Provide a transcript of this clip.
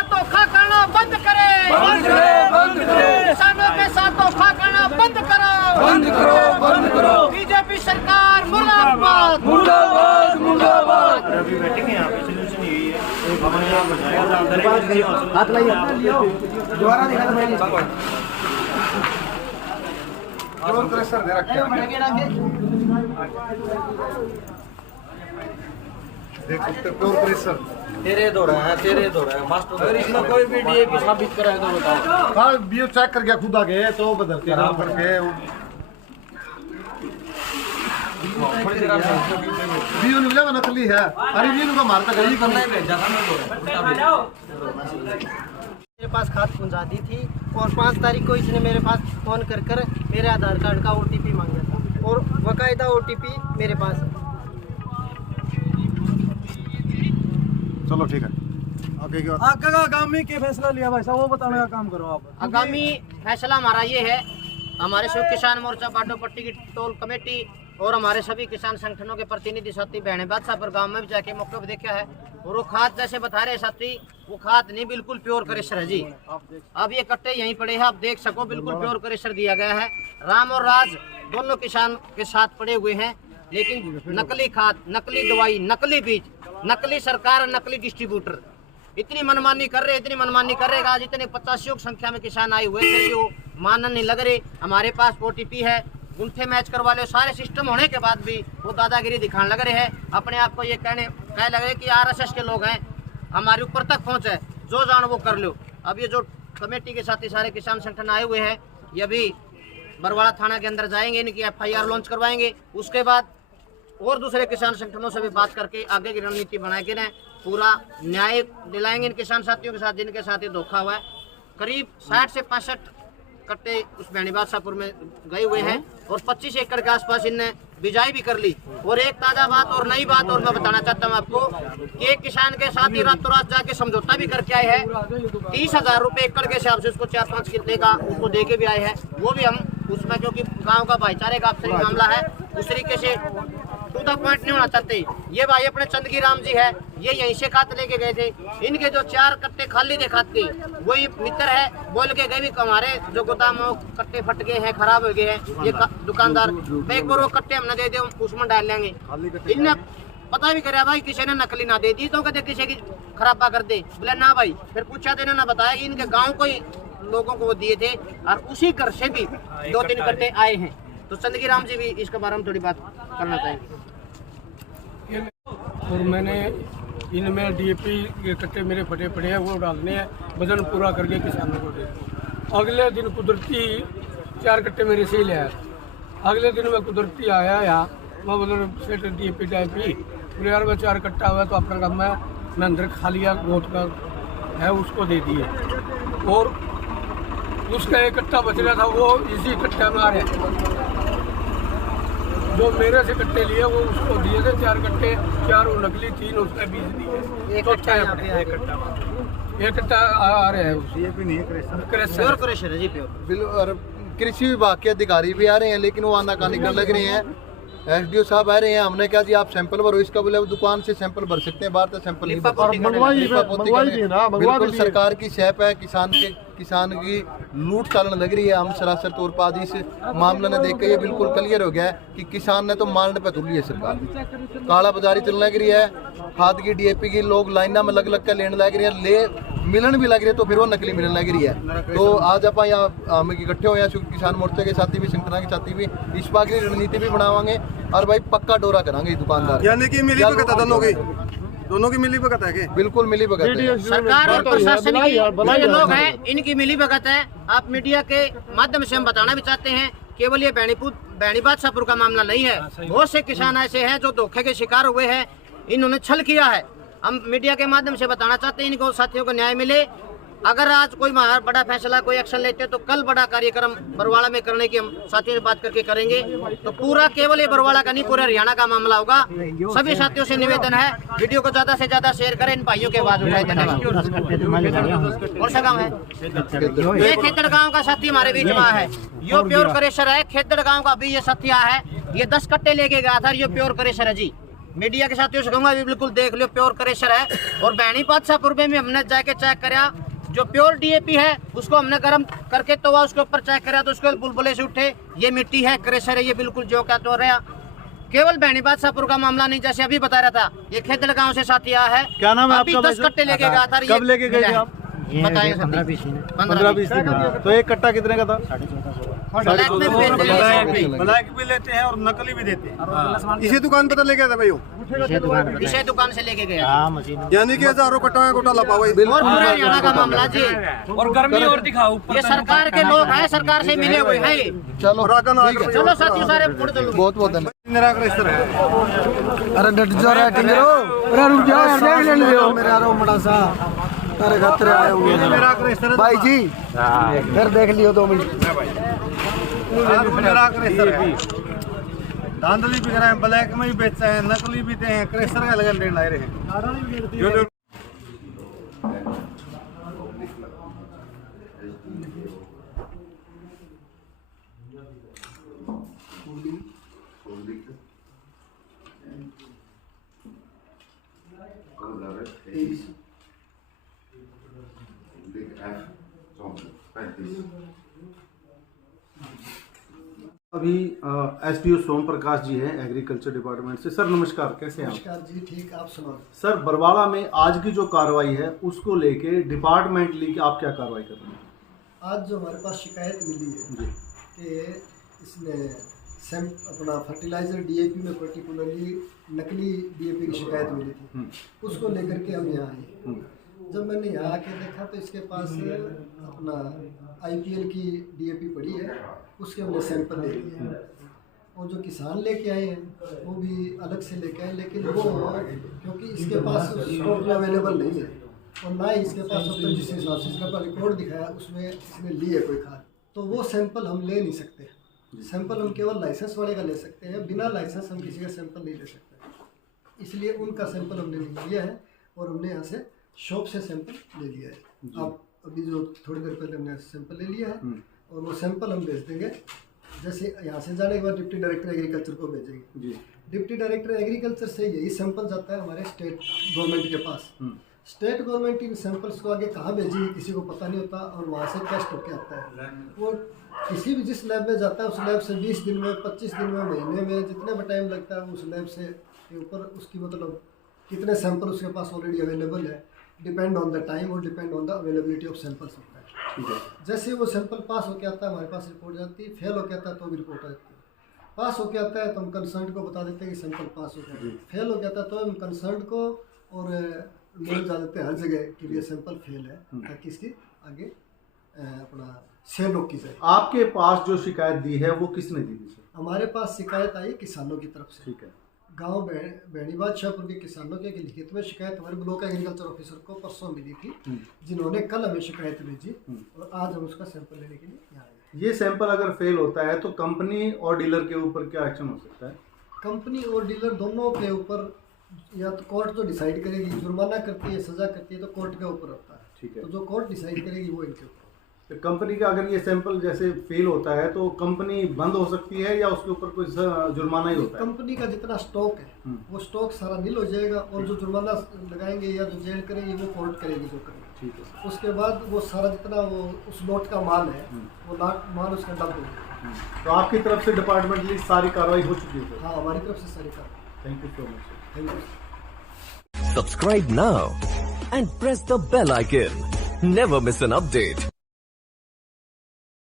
साथ धोखा करना बंद करे, बंद करे, बंद करे। किसानों के साथ धोखा करना बंद करो, बंद करो, बंद करो। बीजेपी सरकार मुर्दाबाद, मुर्दाबाद, मुर्दाबाद। अभी बैठेंगे यहाँ पे सोल्यूशन यही है। हमारे यहाँ बताया हाथ लाइए, दोबारा दिखा दो भाई। जोर प्रेशर दे रखे देख सकते हो, प्योर प्रेशर तेरे दो रहा है, तेरे दो रहा है मास्टर। अगर इसमें कोई भी डीएपी साबित करा है तो बताओ। हाँ बीओ चेक करके खुद आ गए तो बदलते नाम करके बीओ नहीं मिला, नकली है। अरे बीओ का मारता गई करना मेरे पास खाद पहुंचा दी थी और 5 तारीख को इसने मेरे पास फ़ोन कर कर मेरे आधार कार्ड का OTP मांगा था और बाकायदा OTP मेरे पास है। चलो ठीक है, आगे क्या आगे का आगामी के फैसला लिया भाई साहब, वो बताने का काम करो आप। आगामी फैसला हमारा ये है, हमारे संयुक्त किसान मोर्चा बाटो पट्टी की टोल कमेटी और हमारे सभी किसान संगठनों के प्रतिनिधि साथी बहने बादशाह पर गांव में भी जाके मौके पर देखा है और वो खाद जैसे बता रहे साथी, वो खाद नहीं बिल्कुल प्योर करेशर है जी। अब ये कट्टे यहीं पड़े हैं, आप देख सको बिल्कुल प्योर करेशर दिया गया है। राम और राज दोनों किसान के साथ पड़े हुए हैं, लेकिन नकली खाद, नकली दवाई, नकली बीज, नकली सरकार, नकली डिस्ट्रीब्यूटर इतनी मनमानी कर रहे, इतनी मनमानी कर रहे। आज इतने 85 की संख्या में किसान आए हुए थे जो मानन नहीं लग रहे। हमारे पास OTP है, गुंठे मैच करवा लो, सारे सिस्टम होने के बाद भी वो दादागिरी दिखाने लग रहे हैं। अपने आप को ये कह लग रहे कि RSS के लोग हैं, हमारे ऊपर तक पहुंचे, जो जान वो कर लो। अब ये जो कमेटी के साथ ही सारे किसान संगठन आए हुए हैं, ये अभी बरवाड़ा थाना के अंदर जाएंगे, इनकी FIR लॉन्च करवाएंगे। उसके बाद और दूसरे किसान संगठनों से भी बात करके आगे की रणनीति बना के पूरा न्याय दिलाएंगे इन किसान साथियों के साथ जिनके साथ ये धोखा हुआ है। करीब 60 से 65 कट्टे उस बहनी बादशाहपुर में गए हुए हैं और 25 एकड़ के आसपास इनने बिजाई भी कर ली। और एक ताज़ा बात और नई बात और मैं बताना चाहता हूँ आपको कि एक किसान के साथ ही रातों रात जाके समझौता भी करके आए हैं। 30,000 रुपये एकड़ के हिसाब से उसको 4-5 किले का उसको दे के भी आए हैं। वो भी हम उसमें, क्योंकि गाँव का भाईचारे का आपसे मामला है, उस तरीके से टू द पॉइंट नहीं होना चाहते। ये भाई अपने चंदगी राम जी है, ये यहीं से खाद लेके गए थे। इनके जो 4 कट्टे खाली दिखाते वही मित्र है, बोल के गए भी हमारे जो गोदाम कट्टे फट गए हैं, खराब हो गए हैं। ये दुकानदार एक बार वो कट्टे हमने दे दे, उसमें डाल लेंगे। इनने पता भी करे भाई किसी ने नकली ना दे दी तो कहते किसी की खराबा कर दे, बोले ना भाई। फिर पूछा तो इन्होंने बताया कि इनके गाँव को ही लोगों को वो दिए थे और उसी घर से भी 2-3 कट्टे आए हैं। तो चंदगी राम जी भी इसके बारे में थोड़ी बात करना चाहेंगे। और मैंने इनमें DAP के कट्टे मेरे फटे पड़े हैं, वो डालने हैं, वजन पूरा करके किसानों को दे। अगले दिन कुदरती 4 कट्टे मेरे से ले आया। अगले दिन मैं कुदरती आया यहाँ, मैं बोला सेठ DAP बोले यार मैं 4 कट्टा हुआ तो अपना काम है, मैं अंदर खा लिया, गोद का है उसको दे दिए। और उसका 1 कट्टा बच रहा था, वो इसी कट्टे में आ रहा। जो मेरे से कट्टे लिए वो उसको दिए थे 4 कट्टे, 4 वो नकली, 3 उसने बीज दिए। एक कट्टा यहाँ पे आ गया। 1 कट्टा आ रहे हैं प्योर करेशर है जी, प्योर। और कृषि विभाग के अधिकारी भी आ रहे हैं, लेकिन वो आनाकानी कर लग रहे हैं। SDO साहब आ रहे हैं, हमने कहा जी आप सैंपल भरो इसका, बोले दुकान से सैंपल भर सकते हैं, बाहर तो सैंपल नहीं भर। बिल्कुल सरकार की शैप है, किसान की लूट चालन लग रही है। हम सरासर तौर पर आज इस मामले ने देख के ये बिल्कुल क्लियर हो गया है कि किसान ने तो मारने पे तुली है सरकार। काला बाजारी चलने लग रही है, खाद की DAP की लोग लाइना में लग के लेने लग रही है, ले मिलन भी लग रही है तो फिर वो नकली मिलन लग रही है। तो आज आप यहाँ हम इकट्ठे हो, किसान मोर्चे के साथी भी, संगठन के साथी भी, इस बात की रणनीति भी बनावांगे और भाई पक्का डोरा करांगे दुकानदार। यानी कि मिली भगत दोनों की मिली भगत है कि बिल्कुल मिली भगत है। सरकार और प्रशासन की जो लोग हैं इनकी मिली भगत है। आप मीडिया के माध्यम से हम बताना भी चाहते हैं, केवल ये बहनी बादशाहपुर का मामला नहीं है, बहुत से किसान ऐसे हैं जो धोखे के शिकार हुए हैं, इन्होंने छल किया है। हम मीडिया के माध्यम से बताना चाहते हैं इनको साथियों को न्याय मिले। अगर आज कोई बड़ा फैसला, कोई एक्शन लेते हैं तो कल बड़ा कार्यक्रम बरवाड़ा में करने की हम साथियों से बात करके करेंगे। तो पूरा केवल ये बरवाड़ा का नहीं, पूरे हरियाणा का मामला होगा। सभी साथियों से निवेदन है वीडियो को ज्यादा से ज्यादा शेयर करें, इन भाइयों के आवाज उठाए। धन्यवाद। कौन सा गाँव है? ये खेतड़ गाँव का साथी हमारे बीच में है, यो प्योर करेशर है। खेतड़ गाँव का भी ये साथी है, ये 10 कट्टे लेके गया था, ये प्योर करेशर है जी। मीडिया के साथियों से कहूंगा बिल्कुल देख लो, प्योर क्रेशर है। और बैणी बादशाहपुर में हमने जाके चेक कराया, जो प्योर डीएपी है उसको हमने गर्म करके तो उसके ऊपर चेक कराया तो उसके बुलबुले से उठे। ये मिट्टी है, क्रेशर है, ये बिल्कुल जो क्या तो रहा। केवल बैणी बादशाहपुर का मामला नहीं, जैसे अभी बता रहा था, ये खेतल गांव से साथी आया है। क्या नाम है अभी आपका? 10 कट्टे लेके गया था। कब लेके गए थे आप? बताइए 15-20 दिन। तो एक कट्टा कितने का था? ब्लैक में बेच रहे हैं। ब्लैक भी लेते हैं और नकली भी देते हैं। इसी दुकान पर लेके गए थे भाई? इसे दुकान से लेके गया, यानी कि हजारों कट्टा में घोटाला पावा। और पूरा हरियाणा का मामला जी। और गर्मी और दिखाओ, ये सरकार के लोग हैं, सरकार से मिले हुए हैं। चलो चलो साथियों सारे फोड़ दो। बहुत बहुत धन्यवाद। निराकृष्ट है। अरे डट जा रहा है टिंगरो, अरे रुक जाओ यार, देख लेने दो मेरा रो बड़ा सा। अरे खतरे आए हुए हैं भाई जी, फिर देख लियो 2 मिनट। निराकृष्ट है, धांधली भी कराए, ब्लैक में भी बेचते हैं, नकली भी दे हैं, क्रेशर का लगन लेने रहे हैं। अभी एसडीओ सोम प्रकाश जी हैं एग्रीकल्चर डिपार्टमेंट से। सर नमस्कार, कैसे हैं आप? नमस्कार जी, ठीक, आप सुनाओ। सर बरवाड़ा में आज की जो कार्रवाई है उसको लेके डिपार्टमेंटली आप क्या कार्रवाई कर रहे हैं? आज जो हमारे पास शिकायत मिली है जी कि इसने अपना फर्टिलाइजर डीएपी में पर्टिकुलरली नकली डीएपी की शिकायत मिली थी, उसको लेकर के हम यहाँ आए। जब मैंने यहाँ आके देखा तो इसके पास अपना आईपीएल की डीएपी पड़ी है, उसके हमने सैंपल ले लिए। और जो किसान लेके आए हैं वो भी अलग से लेके आए, लेकिन वो क्योंकि इसके पास स्टॉक में अवेलेबल नहीं है और ना ही इसके पास अब तक जिस हिसाब से इसका रिकॉर्ड दिखाया उसमें इसने ली है कोई खाद, तो वो सैंपल हम ले नहीं सकते। सैंपल हम केवल लाइसेंस वाले का ले सकते हैं, बिना लाइसेंस हम किसी का सैंपल नहीं ले सकते। इसलिए उनका सैंपल हमने नहीं लिया है और हमने यहाँ से शॉप से सैंपल ले लिया है। अब अभी जो थोड़ी देर पहले हमने सैंपल ले लिया है और वो सैंपल हम भेज देंगे। जैसे यहाँ से जाने के बाद डिप्टी डायरेक्टर एग्रीकल्चर को भेजेंगे जी। डिप्टी डायरेक्टर एग्रीकल्चर से यही सैंपल जाता है हमारे स्टेट गवर्नमेंट के पास। स्टेट गवर्नमेंट इन सैंपल्स को आगे कहाँ भेजी किसी को पता नहीं होता और वहाँ से टेस्ट होके आता है। वो किसी भी जिस लैब में जाता है उस लैब से 20 दिन में, 25 दिन में, महीने में, जितने भी टाइम लगता है उस लैब से के ऊपर उसकी मतलब कितने सैंपल उसके पास ऑलरेडी अवेलेबल है, डिपेंड ऑन द टाइम और depend on the availability of samples होता है। ठीक है, जैसे वो सैंपल पास होके आता है हमारे पास रिपोर्ट जाती है, फेल होके आता है तो भी रिपोर्ट आती है। पास होके आता है तो हम कंसर्न को बता देते हैं कि सैंपल पास हो गया, फेल हो गया था तो हम कंसर्न को और मेल जा देते हैं हर जगह कि ये सैंपल फेल है, ताकि इसकी आगे अपना सेल रोक की जाए। आपके पास जो शिकायत दी है वो किसने दी थी सर? हमारे पास शिकायत आई किसानों की तरफ से। ठीक है, गांव बैणी बादशाहपुर के किसानों के लिखित में शिकायत हमारे ब्लॉक एग्रीकल्चर ऑफिसर को परसों मिली थी, जिन्होंने कल हमें शिकायत भेजी और आज हम उसका सैंपल लेने के लिए यहाँ आए। ये सैंपल अगर फेल होता है तो कंपनी और डीलर के ऊपर क्या एक्शन हो सकता है? कंपनी और डीलर दोनों के ऊपर या तो कोर्ट जो डिसाइड करेगी, जुर्माना करती है, सजा करती है, तो कोर्ट के ऊपर होता है। ठीक है, तो जो कोर्ट डिसाइड करेगी वो इनके ऊपर। तो कंपनी का अगर ये सैंपल जैसे फेल होता है तो कंपनी बंद हो सकती है या उसके ऊपर कोई जुर्माना ही होता है? कंपनी का जितना स्टॉक है वो स्टॉक सारा नील हो जाएगा और जो जुर्माना लगाएंगे या जो जेल करेंगे वो कोर्ट करेगी जो करेगी। ठीक है, उसके बाद वो सारा जितना वो उस नोट का माल है वो माल उसका डंप हो जाएगा। तो आपकी तरफ से डिपार्टमेंटली सारी कार्रवाई हो चुकी है सर? हाँ, हमारी तरफ से सारी कार्रवाई। Thank you so much. Thank you. Subscribe now and press the bell icon. Never miss an update.